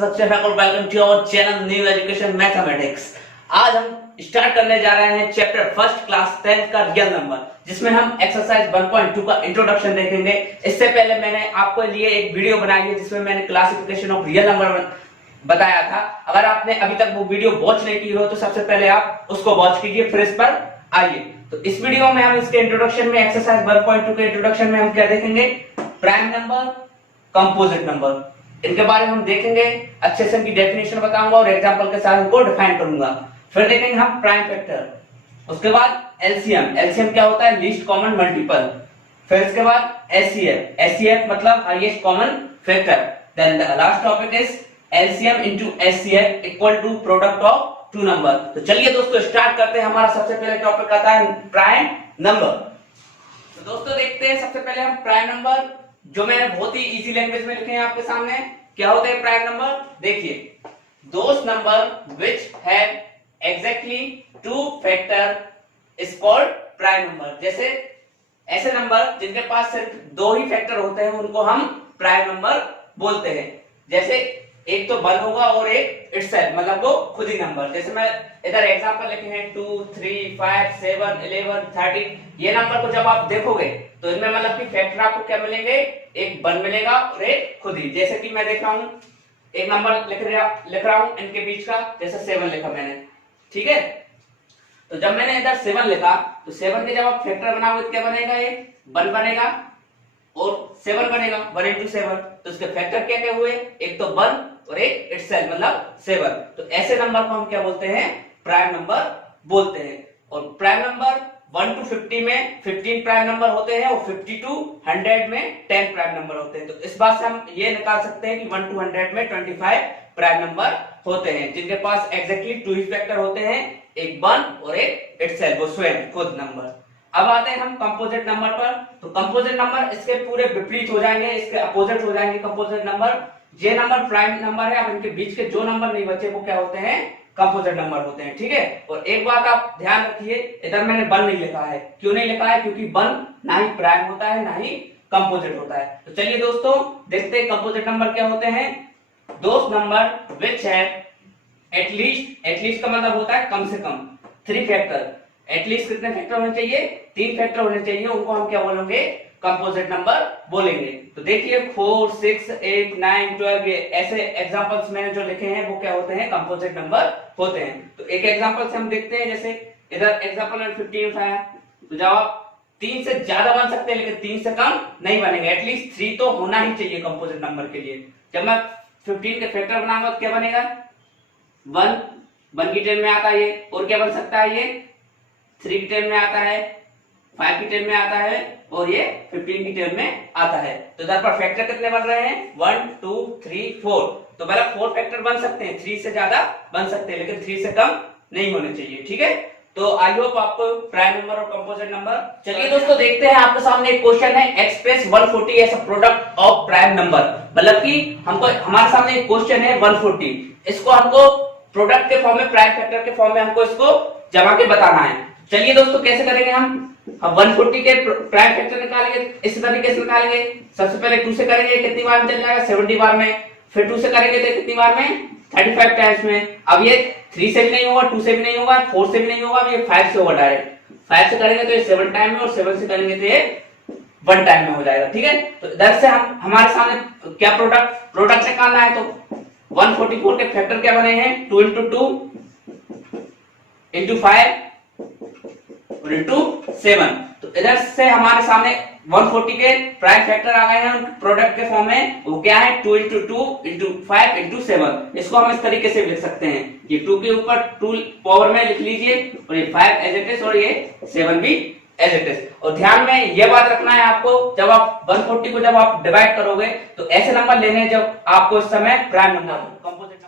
is Akshay Thakur. Welcome to our channel New Education Mathematics. आज हम start करने जा रहे हैं चैप्टर फर्स्ट क्लास 10th का रियल नंबर, जिसमें हम एक्सरसाइज 1.2 का इंट्रोडक्शन देखेंगे। इससे पहले मैंने आपको लिए एक वीडियो बनाई है जिसमें मैंने क्लासिफिकेशन ऑफ रियल नंबर बताया था। अगर आपने अभी तक वो वीडियो वॉच नहीं की हो तो सबसे पहले आप उसको वॉच कीजिए, फिर इस पर आइए। तो इस वीडियो में हम इसके इंट्रोडक्शन में एक्सरसाइज 1.2 के इंट्रोडक्शन में हम क्या देखेंगे, प्राइम नंबर, कंपोजिट नंबर, इनके बारे में हम देखेंगे। अच्छे से इनकी डेफिनेशन बताऊंगा और एग्जांपल के साथ इनको डिफाइन करूंगा। फिर देखेंगे हम प्राइम फैक्टर, उसके बाद एलसीएम। एलसीएम क्या होता है, लीस्ट कॉमन मल्टीपल। फिर इसके बाद एचसीएफ, एचसीएफ मतलब highest common factor. Then the last topic is LCM into HCF equal to product of two number. तो चलिए दोस्तों स्टार्ट करते हैं। हमारा सबसे पहले टॉपिक आता है प्राइम नंबर। तो दोस्तों देखते हैं सबसे पहले हम प्राइम नंबर, जो मैंने बहुत ही इजी लैंग्वेज में लिखे हैं आपके सामने। क्या होते हैं प्राइम नंबर, देखिए, those number which have exactly two factor is called prime number. जैसे ऐसे नंबर जिनके पास सिर्फ दो ही फैक्टर होते हैं उनको हम प्राइम नंबर बोलते हैं। जैसे एक तो 1 होगा और एक इटसेल्फ, मतलब वो खुद ही नंबर। जैसे मैं इधर एग्जांपल लिखे हैं 2, 3, 5, 7, 11, 13। ये नंबर को जब आप देखोगे तो इनमें मतलब कि फैक्टर आपको क्या मिलेंगे, एक 1 मिलेगा और एक खुद ही। जैसे कि मैं देख रहा हूं, एक नंबर लिख रहा हूं इनके बीच का, जैसे 7 लिखा मैंने, ठीक है। तो जब मैंने इधर 7 लिखा तो 7 के जब आप फैक्टर बनाओगे तो क्या बनेगा, ये 1 बनेगा और 7 बनेगा, 1 into 7। तो इसके फैक्टर क्या क्या हुए, एक तो 1 और एक इटसेल्फ मतलब 7। तो ऐसे नंबर को हम क्या बोलते हैं, प्राइम नंबर बोलते हैं। और प्राइम नंबर 1 to 50 में 15 प्राइम नंबर होते हैं और 50 to 100 में 10 प्राइम नंबर होते हैं। तो इस बात से हम ये निकाल सकते हैं कि 1 to 100 में 25 प्राइम नंबर होते हैं, जिनके पास एग्जैक्टली 2 ही फैक्टर होते हैं, एक 1 और एक इटसेल्फ, वो स्वयं खुद नंबर। अब आते हैं हम कंपोजिट नंबर पर। तो कंपोजिट नंबर इसके पूरे विपरीत हो जाएंगे, इसके अपोजिट हो जाएंगे कंपोजिट नंबर। ये नंबर प्राइम नंबर है, अब इनके बीच के जो नंबर नहीं बचे वो क्या होते हैं, कंपोजिट नंबर होते हैं, ठीक है। और एक बात आप ध्यान रखिए, इधर मैंने 1 नहीं लिखा है। क्यों नहीं लिखा है, क्योंकि 1 ना ही प्राइम होता है ना ही कंपोजिट होता है। तो चलिए दोस्तों देखते हैं कंपोजिट नंबर क्या होते हैं। दोस नंबर व्हिच है एटलीस्ट, एटलीस्ट का मतलब होता है कम से कम 3 फैक्टर। एटलीस्ट कितने फैक्टर होने चाहिए, 3 फैक्टर होने चाहिए, उनको हम क्या बोलेंगे, कंपोजिट नंबर बोलेंगे। तो देखिए 4, 6, 8, 9, 12 ये ऐसे एग्जांपल्स मैंने जो लिखे हैं वो क्या होते हैं, कंपोजिट नंबर होते हैं। तो एक एग्जांपल से हम देखते हैं। जैसे इधर एग्जांपल में 15 उठाया, तो जब आप 3 से ज्यादा बन सकते हैं लेकिन 3 से कम नहीं बनेंगे। एटलीस्ट 3 तो होना ही चाहिए कंपोजिट नंबर के लिए। जब मैं 15 के फैक्टर बनाऊंगा तो क्या बनेगा, 1 की 10 में आता है ये, और क्या बन सकता है, ये 3 की 10 में आता है, 5 की 10 में आता है और ये 15 की 10 में आता है। तो इधर पर फैक्टर कितने बन रहे हैं, 1, 2, 3, 4। तो मतलब 4 फैक्टर बन सकते हैं, 3 से ज्यादा बन सकते हैं लेकिन 3 से कम नहीं होने चाहिए, ठीक है। तो आई होप आपको प्राइम नंबर और कंपोजिट नंबर। चलिए दोस्तों देखते हैं, आपके सामने एक क्वेश्चन है, express 140 as a product of prime number. मतलब कि हमको हमारे सामने एक क्वेश्चन है 140, इसको हमको प्रोडक्ट के फॉर्म में, प्राइम फैक्टर के फॉर्म में हमको इसको जमा के बताना है। चलिए दोस्तों कैसे करेंगे हम 140 के प्राइम फैक्टर निकालेंगे, इस तरीके से निकालेंगे। सबसे पहले 2 से करेंगे, कितनी बार में चल जाएगा, 70 बार में। फिर 2 से करेंगे तो कितनी बार में, 35 टाइम्स में। अब ये 3 से भी नहीं होगा, 2 से भी नहीं होगा, 4 से भी नहीं होगा, ये 5 से होगा डायरेक्ट। 5 से करेंगे तो ये 7 टाइम में और 7 से करेंगे तो ये 1 टाइम में हो जाएगा, ठीक है। तो इधर से हम हमारे सामने क्या प्रोडक्ट निकालना है। तो 144 के फैक्टर क्या बने हैं, 2 into 2 into 5 और into 7। तो इधर से हमारे सामने 140 के प्राइम फैक्टर आ गए हैं प्रोडक्ट के फॉर्म में। वो क्या है, 2 into 2 into 5 into 7। इसको हम इस तरीके से लिख सकते हैं, ये 2 के ऊपर 2 पावर में लिख लीजिए और ये 5 एज इट इज और ये 7 भी एज इट इज। और ध्यान में ये बात रखना है आपको, जब आप 140 को जब आप डिवाइड करोगे तो ऐसे नंबर लेने जब आपको इस समय प्राइम नंबर कंपोजिट।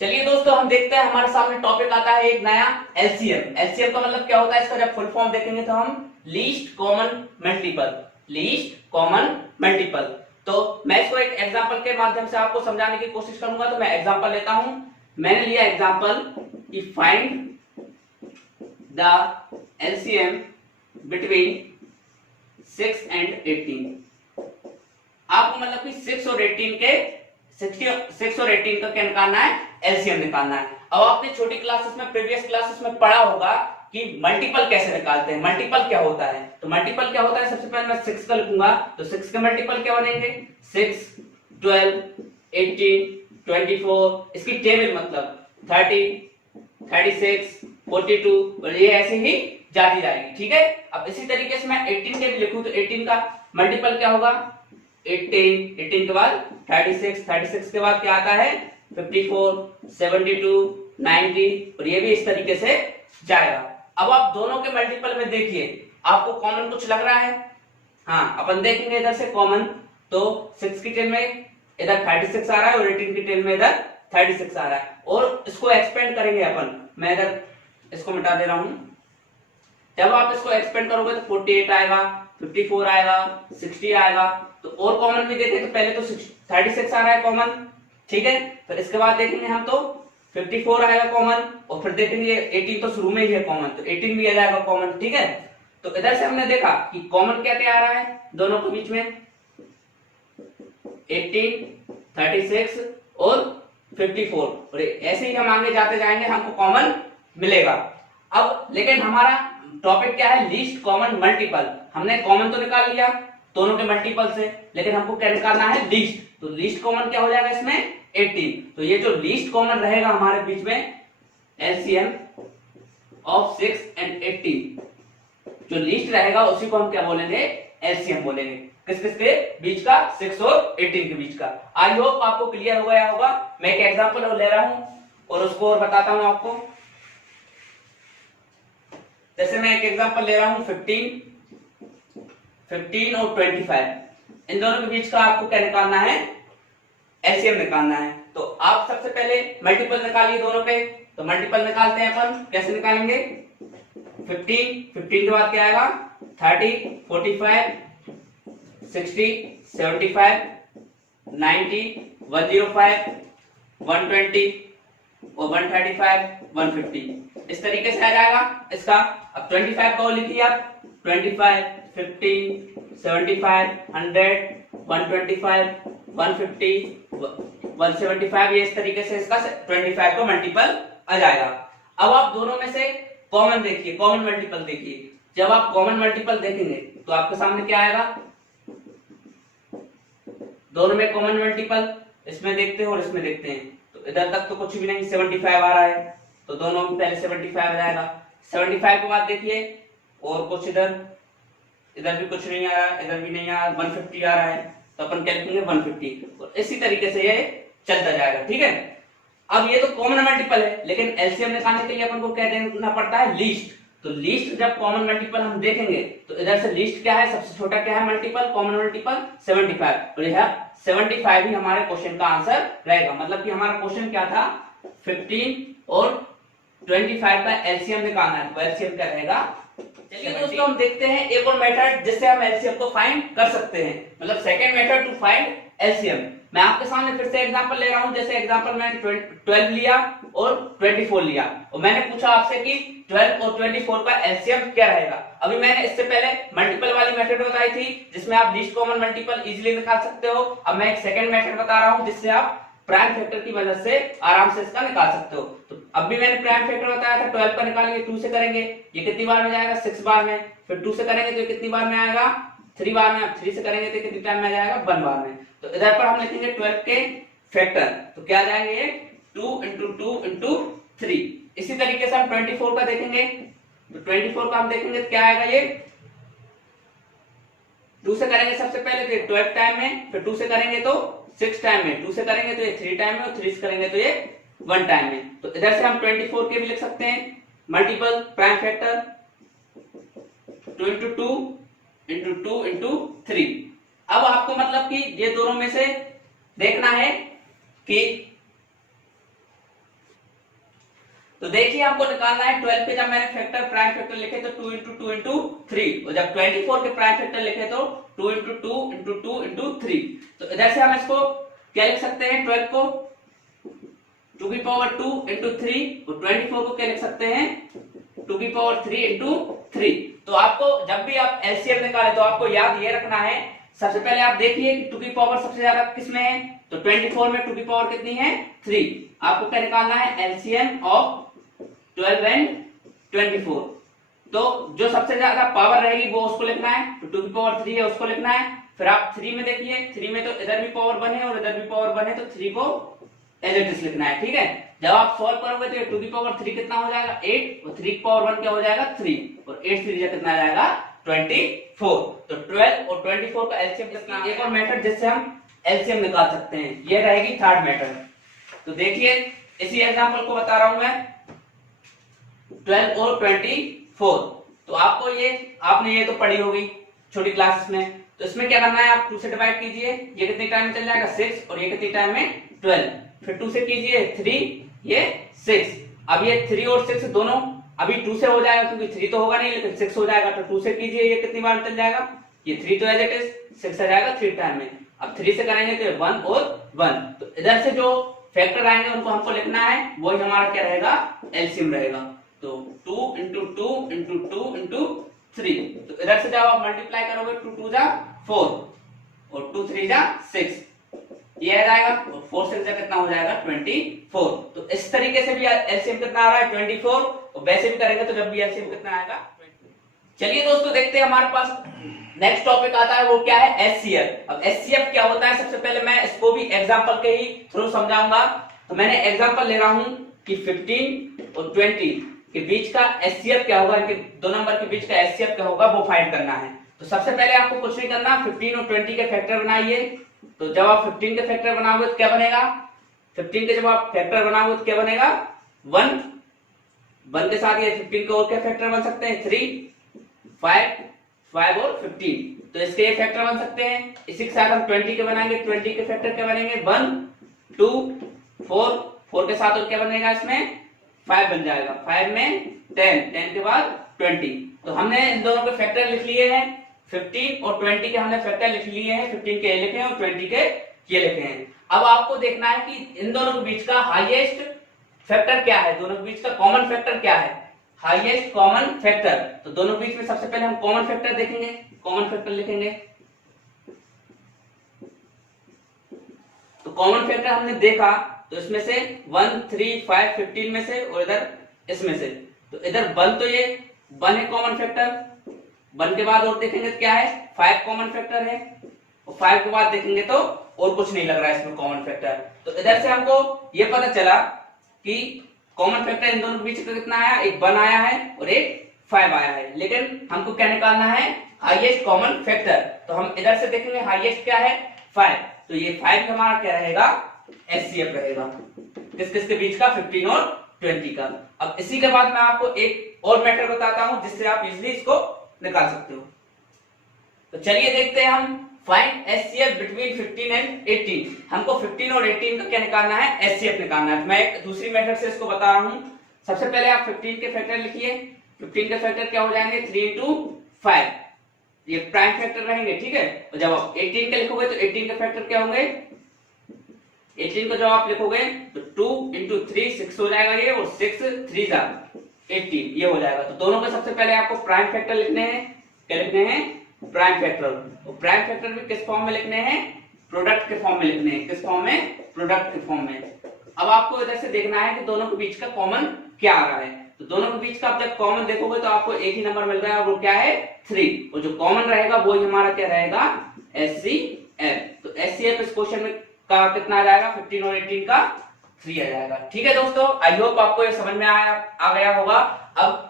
चलिए दोस्तों हम देखते हैं, हमारे सामने टॉपिक आता है एक नया, एलसीएम। एलसीएम का मतलब क्या होता है, इसका जब फुल फॉर्म देखेंगे तो हम least common multiple, least common multiple. तो मैं इसको एक एग्जांपल के माध्यम से आपको समझाने की कोशिश करूंगा। तो मैं एग्जांपल लेता हूं, मैंने लिया एग्जांपल कि find the LCM between 6 and 18। आपको मतलब कि 6 और 18 के 6 और 18 का क्या निकालना है, एलसीएम निकालना है। अब आपने छोटी क्लासेस में, प्रीवियस क्लासेस में पढ़ा होगा कि मल्टीपल कैसे निकालते हैं, मल्टीपल क्या होता है। तो मल्टीपल क्या होता है, सबसे पहले मैं 6 का लिखूंगा, तो 6 के मल्टीपल क्या बनेंगे, 6, 12, 18, 24, इसकी टेबल मतलब 30, 36, 42 और ये ऐसे ही जाती जाएगी, ठीक है। अब इसी तरीके से मैं 18 के भी लिखूं तो 18 का मल्टीपल क्या होगा, 18, 18 के बाद 36, 36 के बाद क्या आता है 54, 72, 90 और ये भी इस तरीके से जाएगा। अब आप दोनों के मल्टीपल में देखिए, आपको कॉमन कुछ लग रहा है, हाँ अपन देखेंगे इधर से कॉमन, तो 6 की टेल में इधर 36 आ रहा है और 18 की टेल में इधर 36 आ रहा है, और इसको एक्सपेंड करेंगे अपन। मैं इधर इसको मिटा दे रहा हूं, जब आप इसको एक्सपेंड करोगे तो 48 आएगा, 54 आएगा, 60 आएगा। तो और कॉमन भी देखें तो पहले तो 36 आ रहा है कॉमन, ठीक है, फिर इसके बाद देखेंगे हम तो 54 आएगा कॉमन, और फिर देखेंगे 18 तो शुरू में ही है कॉमन, तो 18 भी आ जाएगा कॉमन, ठीक है। तो इधर से हमने देखा कि कॉमन क्या क्या आ रहा है दोनों के बीच में, 18, 36 और 54, और ऐसे ही हम आगे जाते जाएंगे हमको कॉमन मिलेगा। अब लेकिन हमारा टॉपिक क्या है, लीस्ट कॉमन मल्टीपल। हमने कॉमन तो निकाल लिया दोनों के मल्टीपल से, लेकिन हमको क्या निकालना है, लीस्ट। तो लीस्ट कॉमन क्या हो जाएगा इसमें, 18। तो ये जो लीस्ट कॉमन रहेगा हमारे बीच में, एलसीएम ऑफ 6 and 18, जो लीस्ट रहेगा उसी को हम क्या बोलेंगे, एलसीएम बोलेंगे। किस किस के बीच का, 6 और 18 के बीच का। आई होप आपको क्लियर हो गया होगा। मैं एक एग्जांपल ले रहा हूं और उसको और बताता हूं आपको। जैसे मैं एक एग्जांपल ले रहा हूं 15 और 25, इन दोनों के बीच का आपको क्या निकालना है, एलसीएम निकालना है। तो आप सबसे पहले मल्टीपल निकालिए दोनों पे। तो मल्टीपल निकालते हैं अपन, कैसे निकालेंगे, 15 के बाद क्या आएगा, 30, 45, 60, 75, 90, 105, 120 और 135, 150, इस तरीके से आ जाएगा इसका। अब 25 का लिखिए आप, 25, 50, 75, 100, 125, 150, 175, ये इस तरीके से इसका 25 का मल्टीपल आ जाएगा। अब आप दोनों में से कॉमन देखिए, कॉमन मल्टीपल देखिए। जब आप कॉमन मल्टीपल देखेंगे तो आपके सामने क्या आएगा, दोनों में कॉमन मल्टीपल, इसमें देखते हैं और इसमें देखते हैं, तो इधर तक तो कुछ भी नहीं, 75 आ रहा है, तो दोनों में पहले 75 आ जाएगा। 75 के बाद देखिए और कुछ इधर भी कुछ नहीं आ रहा, इधर भी नहीं आ रहा, 150 आ रहा है, तो अपन क्या लिखेंगे 150, और इसी तरीके से ये चलता जाएगा, ठीक है। अब ये तो कॉमन मल्टीपल है, लेकिन एलसीएम निकालने के लिए अपन को क्या देना पड़ता है, लीस्ट। तो लीस्ट जब कॉमन मल्टीपल हम देखेंगे तो इधर से लीस्ट क्या है, सबसे छोटा क्या है मल्टीपल, कॉमन मल्टीपल 75, और यह 75 ही हमारे क्वेश्चन का आंसर रहेगा। मतलब कि हमारा क्वेश्चन क्या था, 15 और 25 का एलसीएम निकालना है, तो एलसीएम क्या रहेगा। चलिए दोस्तों हम देखते हैं एक और मेथड जिससे हम एलसीएम को फाइंड कर सकते हैं, मतलब second method to find LCM. मैं आपके सामने फिर से एग्जांपल ले रहा हूं। जैसे एग्जांपल मैंने 12 लिया और 24 लिया, और मैंने पूछा आपसे कि 12 और 24 का एलसीएम क्या रहेगा। अभी मैंने इससे पहले मल्टीपल वाली मेथड बताई थी जिसमें आप लीस्ट कॉमन मल्टीपल इजीली निकाल सकते हो। अब मैं एक सेकंड मेथड बता रहा हूं जिससे आप प्राइम फैक्टर की मदद से आराम से इसका निकाल सकते हो। तो अब भी मैंने प्राइम फैक्टर बताया था, 12 का निकालेंगे 2 से करेंगे, ये कितनी बार में जाएगा, 6 बार में। फिर 2 से करेंगे तो कितनी बार में आएगा, 3 बार में। 3 से करेंगे तो कितनी टाइम में जाएगा, 1 बार में। तो इधर पर हम लिखेंगे 12 के फैक्टर, तो क्या जाएगा ये 2 × 2 × 3। इसी तरीके से हम 24 का देखेंगे, तो 24 का हम देखेंगे तो क्या आएगा, ये 2 से करेंगे सबसे पहले तो ये 12 टाइम में, फिर 2 से करेंगे तो 6 टाइम में, 2 से करेंगे तो ये 3 टाइम में, और 3 से करेंगे तो ये 1 टाइम में। तो इधर से हम 24 के भी लिख सकते हैं मल्टीपल प्राइम फैक्टर 2 × 2 × 2 × 3। अब आपको मतलब कि ये दोनों में से देखना है कि, तो देखिए आपको निकालना है 12 पे जब मैंने फैक्टर प्राइम फैक्टर लिखे तो 2 × 2 × 3, और जब 24 के प्राइम फैक्टर लिखे तो 2 × 2 × 2 × 3। तो इधर से हम इसको क्या लिख सकते हैं, 12 को 2 की पावर 2 × 3, और 24 को क्या लिख सकते हैं 2 की पावर 3 × 3। तो आपको जब भी आप एलसीएम निकालें तो आपको याद ये रखना है, सबसे पहले आप देखिए कि 2 की पावर सबसे ज्यादा किसमें है, तो 24 में 2 की पावर कितनी है 3। आपको क्या निकालना है एलसीएम ऑफ 12 एंड 24। तो जो सबसे ज्यादा पावर रहेगी वो उसको लिखना है, तो 2 की पावर 3 है उसको लिखना है। फिर आप 3 में देखिए, 3 में तो इधर भी पावर 1 है और इधर भी पावर 1 है, तो 3 को एज इट इज लिखना है। ठीक है, जब आप सॉल्व करोगे तो 2 की पावर 3 कितना हो जाएगा 8 और 3 की पावर 1 क्या हो जाएगा 3 और 8 3 कितना आ जाएगा 24। तो 12 और 24 का एलसीएम कितना। एक और मेथड जिससे हम एलसीएम निकाल सकते हैं, ये रहेगी थर्ड मेथड। तो देखिए इसी एग्जांपल को बता रहा हूं मैं, 12 और 24। तो आपको आपने ये तो पढ़ी होगी छोटी क्लासेस में। तो इसमें क्या करना है, आप 2 से डिवाइड कीजिए, ये कितने टाइम में चल जाएगा 6 और ये कितने टाइम में 12। फिर 2 से कीजिए 3, ये 6। अब ये 3 और 6 दोनों अभी 2 से हो जाएगा क्योंकि 3 तो होगा नहीं, लेकिन 6 हो जाएगा। तो 2 से कीजिए, ये कितनी बार चल जाएगा, ये 3 तो एज इट इज, 6 आ जाएगा 3 टाइम में। अब 3 से करेंगे तो 1 और 1। तो इधर से जो फैक्टर आएंगे उनको हमको लिखना है, वही हमारा क्या रहेगा एलसीएम रहेगा। तो 2 इंटू 2 इंटू 2 इंटू 3। तो इधर से जब आप मल्टीप्लाई करोगे 2 2 जा 4 और 2 3 जा 6, ये आ जाएगा, और 4 6 जा कितना हो जाएगा 24। तो इस तरीके से भी एलसीएम कितना आ रहा है 24, और वैसे भी करेंगे तो जब भी एलसीएम कितना आएगा। चलिए दोस्तों देखते हैं, हमारे पास नेक्स्ट टॉपिक आता है, वो क्या है एचसीएफ। अब एचसीएफ क्या होता है, सबसे पहले मैं इसको भी एग्जांपल के ही थ्रू समझाऊंगा। तो मैंने एग्जांपल ले रहा हूं कि 15 और 20 के बीच का एचसीएफ क्या होगा, इनके दो नंबर के बीच का एचसीएफ क्या होगा वो फाइंड करना है। तो सबसे पहले आपको कुछ नहीं करना, 15 और 20 के फैक्टर बनाइए। तो जब आप 15 के फैक्टर बनाओगे तो क्या बनेगा, 15 के जब आप फैक्टर बनाओगे तो क्या बनेगा 1 के साथ ये 15 के और क्या फैक्टर बन सकते हैं 3 5 और 15। तो इसके ये फैक्टर बन सकते हैं। इसी के साथ हम 20 के बनाएंगे, 20 के फैक्टर क्या बनेंगे 1 2 4 के साथ और क्या बनेगा इसमें 5 बन जाएगा, 5 में 10 के बाद 20। तो हमने इन दोनों के फैक्टर लिख लिए हैं, 15 और 20 के हमने फैक्टर लिख लिए हैं, 15 के ये लिखे हैं और 20 के ये लिखे हैं। अब आपको देखना है कि इन दोनों के बीच का हाईएस्ट फैक्टर क्या है, दोनों के बीच का कॉमन फैक्टर क्या है, हाईएस्ट कॉमन फैक्टर। तो दोनों के बीच में सबसे पहले हम कॉमन फैक्टर देखेंगे, कॉमन फैक्टर लिखेंगे। तो कॉमन फैक्टर हमने देखा, तो इसमें से 1 3 5 15 में से और इधर इसमें से, तो इधर 1 तो ये 1 है कॉमन फैक्टर, 1 के बाद और देखेंगे तो क्या है 5 कॉमन फैक्टर है, और 5 के बाद देखेंगे तो और कुछ नहीं लग रहा है इसमें कॉमन फैक्टर। तो इधर से हमको ये पता चला कि कॉमन फैक्टर इन दोनों के बीच का कितना आया, एक 1 आया है और एक 5 आया है, लेकिन हमको क्या निकालना है हाईएस्ट कॉमन फैक्टर। तो हम इधर से देखेंगे हाईएस्ट क्या है 5, तो ये 5 हमारा क्या रहेगा एचसीएफ रहेगा, किस किस के बीच का 15 और 20 का। अब इसी के बाद मैं आपको एक और मेथड बताता हूं जिससे आप इजीली इसको निकाल सकते हो। तो चलिए देखते हैं हम, फाइंड एचसीएफ बिटवीन 15 एंड 18। हमको 15 और 18 का क्या निकालना है एचसीएफ निकालना है। मैं एक दूसरी मेथड से इसको बता रहा हूं। सबसे पहले आप 15 के फैक्टर लिखिए, 15 के फैक्टर क्या हो जाएंगे 3 इंटू 5, ये प्राइम फैक्टर रहेंगे, ठीक है। और जब आप 18 के लिखोगे तो 18 के फैक्टर क्या होंगे, 18 को जब आप लिखोगे तो 2 इंटू 3 6 हो जाएगा ये, और 6 3 जा 18 ये हो जाएगा। तो दोनों के सबसे पहले आपको प्राइम फैक्टर लिखने हैं, क्या लिखने हैं प्राइम फैक्टर। और प्राइम फैक्टर भी किस फॉर्म में लिखने हैं, प्रोडक्ट के फॉर्म में लिखने हैं, किस फॉर्म में प्रोडक्ट के फॉर्म में। अब आपको इधर से देखना है कि दोनों के बीच का कॉमन क्या आ रहा है। तो दोनों के बीच का आप जब कॉमन देखोगे तो आपको एक ही नंबर मिल रहा है, वो क्या है 3, और जो कॉमन रहेगा वो ही हमारा क्या रहेगा एचसीएफ। तो एचसीएफ इस क्वेश्चन में का कितना आ जाएगा 15 और 18 का 3 आ जाएगा। ठीक है दोस्तों, आई होप आपको ये समझ में आ गया होगा। अब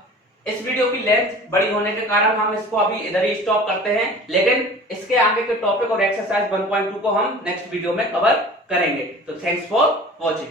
इस वीडियो की लेंथ बड़ी होने के कारण हम इसको अभी इधर ही स्टॉप करते हैं, लेकिन इसके आगे के टॉपिक और एक्सरसाइज 1.2 को हम नेक्स्ट वीडियो में कवर करेंगे। तो थैंक्स फॉर वॉचिंग।